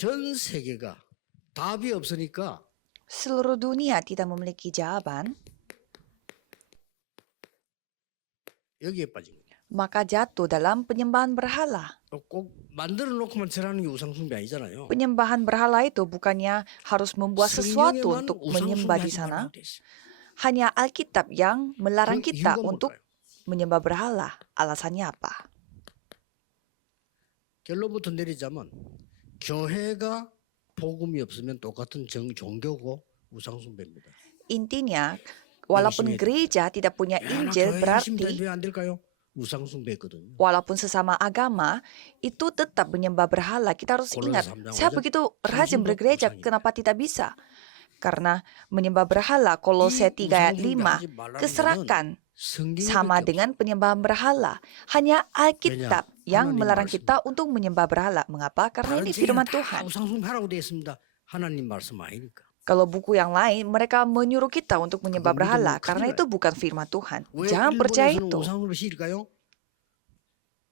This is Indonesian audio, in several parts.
전 세계가 답이 없으니까 Seluruh dunia tidak memiliki jawaban, 여기에 빠진 거예요. maka jatuh dalam penyembahan berhala. 꼭 만들어 놓고만 절하는 게 우상숭배 아니잖아요. Penyembahan berhala itu bukannya harus membuat sesuatu 성경에만 untuk menyembah di 우상숭배하지 sana. 말라고 돼 있어요. Hanya Alkitab yang melarang 그 kita 이유가 untuk 뭘까요? menyembah berhala. Alasannya apa? 결론부터 내리자면 교회가 복음이 없으면 똑같은 종교고 우상숭배입니다. Intinya, walaupun gereja tidak punya 야, 나 Injil, 교회 열심히 berarti 왜안 될까요? 우상숭배거든요. walaupun sesama agama, itu tetap menyembah berhala. Kita harus ingat, saya begitu rajin bergereja, kenapa tidak bisa? Karena menyembah berhala, Kolose 3 ayat 5, keserakan sama dengan penyembahan berhala. Hanya Alkitab yang melarang kita untuk menyembah berhala. Mengapa? Karena ini firman Tuhan. 우상숭배하라고 되어 있습니다. 하나님 말씀 아니니까. Kalau buku yang lain, mereka menyuruh kita untuk menyembah Kegembira berhala. mau Karena kenal. itu bukan firman Tuhan. 왜 Jangan percaya 일본에서는 itu. 우상숭배 싫을까요?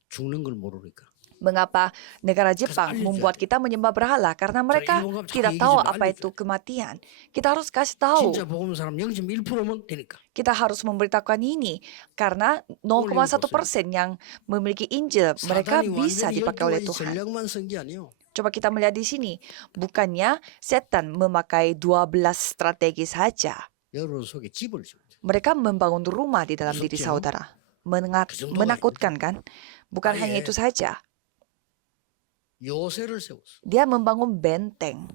죽는 걸 모르니까. Mengapa negara Jepang membuat kita menyembah berhala? Karena mereka tidak tahu apa itu kematian. Kita harus kasih tahu. 진짜 복음 사람 0.1%면 되니까. Kita harus memberitahukan ini. Karena 0,1% yang memiliki Injil, mereka 사단이 bisa 완전히 dipakai oleh 12가지 Tuhan. 전략만 쓴 게 아니에요. Coba kita melihat di sini. Bukannya setan memakai 12 strategi saja. 여러분 속에 집을 지어요. Mereka membangun rumah di dalam diri 무섭죠? saudara. 그 정도가 Menakutkan kan? Bukan 아예. hanya itu saja. 요새를 세웠어. Dia membangun benteng.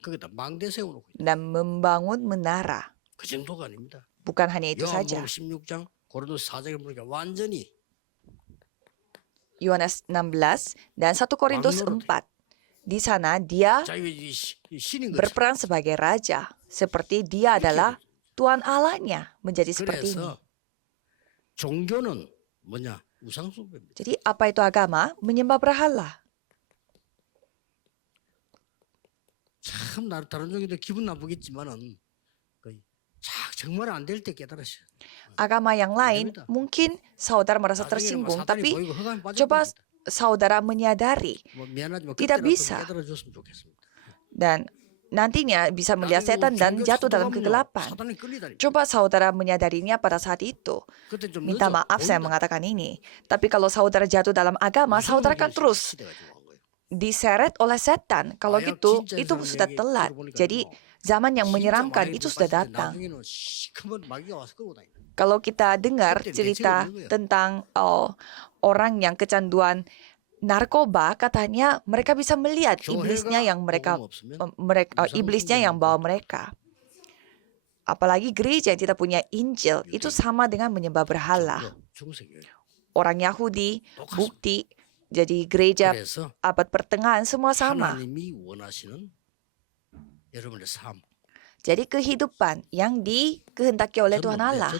거기다 망대 세워놓고 있다. Dan membangun menara. 그 정도가 아닙니다. Bukan hanya itu saja. 요한복음 16장 고린도서 4장에 보니까 완전히 Yohanes 16 dan 1 Korintus 4. Di sana dia 자기 신인 거죠. berperan sebagai raja. Seperti dia adalah Tuhan Allahnya. Menjadi seperti ini. 그래서 종교는 뭐냐? 우상숭배입니다. Jadi apa itu agama? Menyembah berhala. 참 다른 종교들 기분 나쁘겠지만은 정말 안 될 때 깨달으셔. Agama yang lain mungkin saudara merasa tersinggung, tapi coba saudara menyadari tidak bisa. Dan nantinya bisa melihat setan dan jatuh dalam kegelapan. Coba saudara menyadarinya pada saat itu. Minta maaf saya mengatakan ini. Tapi kalau saudara jatuh dalam agama, saudara akan terus diseret oleh setan. Kalau gitu, itu sudah telat. Jadi zaman yang menyeramkan itu sudah datang. Kalau kita dengar cerita tentang orang yang kecanduan narkoba, katanya mereka bisa melihat iblisnya yang iblisnya yang bawa mereka. Apalagi gereja yang tidak punya Injil, itu sama dengan menyembah berhala. Orang Yahudi, bukti, jadi gereja abad pertengahan semua sama. Jadi kehidupan yang dikehendaki oleh Tuhan Allah.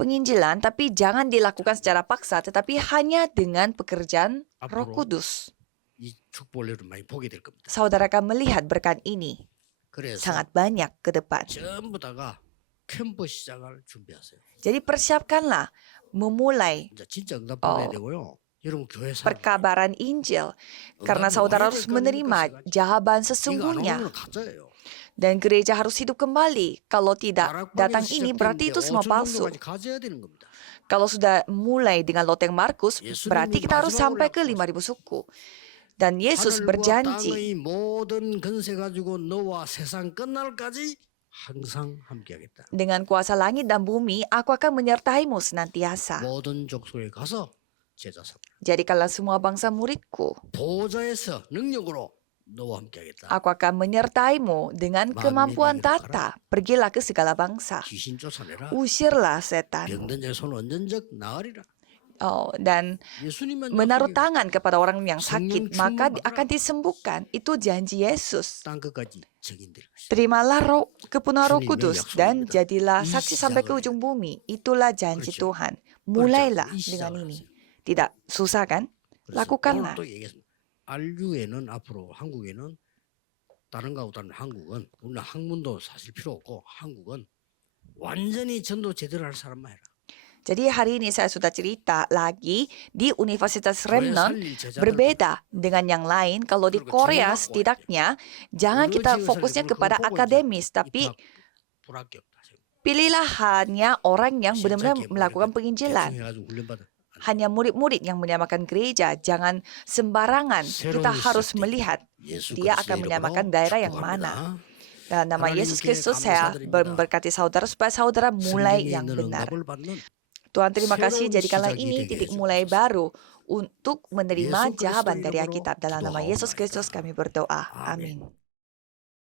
Penginjilan, tapi jangan dilakukan secara paksa, tetapi hanya dengan pekerjaan Roh Kudus. Saudara akan melihat berkat ini sangat banyak ke depan. Jadi persiapkanlah memulai perkabaran Injil, karena saudara harus menerima jawaban sesungguhnya. Dan gereja harus hidup kembali. Kalau tidak datang ini, berarti itu semua palsu. Kalau sudah mulai dengan loteng Markus, berarti kita harus sampai ke 5.000 suku. Dan Yesus berjanji, dengan kuasa langit dan bumi, aku akan menyertaimu senantiasa. Jadikanlah semua bangsa muridku. Aku akan menyertaimu dengan kemampuan tata. Pergilah ke segala bangsa. Usirlah setan. Dan menaruh tangan kepada orang yang sakit, maka akan disembuhkan. Itu janji Yesus. Terimalah kepenuhan Roh Kudus dan jadilah saksi sampai ke ujung bumi. Itulah janji Tuhan. Mulailah dengan ini. Tidak susah kan? Lakukanlah. 한류에는 앞으로 한국에는 다른 거하고 다른 한국은 우리는 학문도 사실 필요 없고 한국은 완전히 전도 제대로 할 사람만 해라. Jadi hari ini saya sudah cerita lagi di Universitas 교회 Remnon 살릴 제자들 berbeda dengan yang lain. Kalau di Korea setidaknya jangan kita fokusnya kepada akademis, tapi 불합격 다 pilihlah hanya orang yang benar-benar melakukan penginjilan. 해가지고 훈련받아. Hanya murid-murid yang menyamakan gereja. Jangan sembarangan. Kita harus melihat dia akan menyamakan daerah yang mana. Dalam nama Yesus Kristus saya memberkati saudara supaya saudara mulai yang benar. Tuhan terima kasih jadikanlah ini titik mulai baru untuk menerima jawaban dari Alkitab. Dalam nama Yesus Kristus kami berdoa. Amin.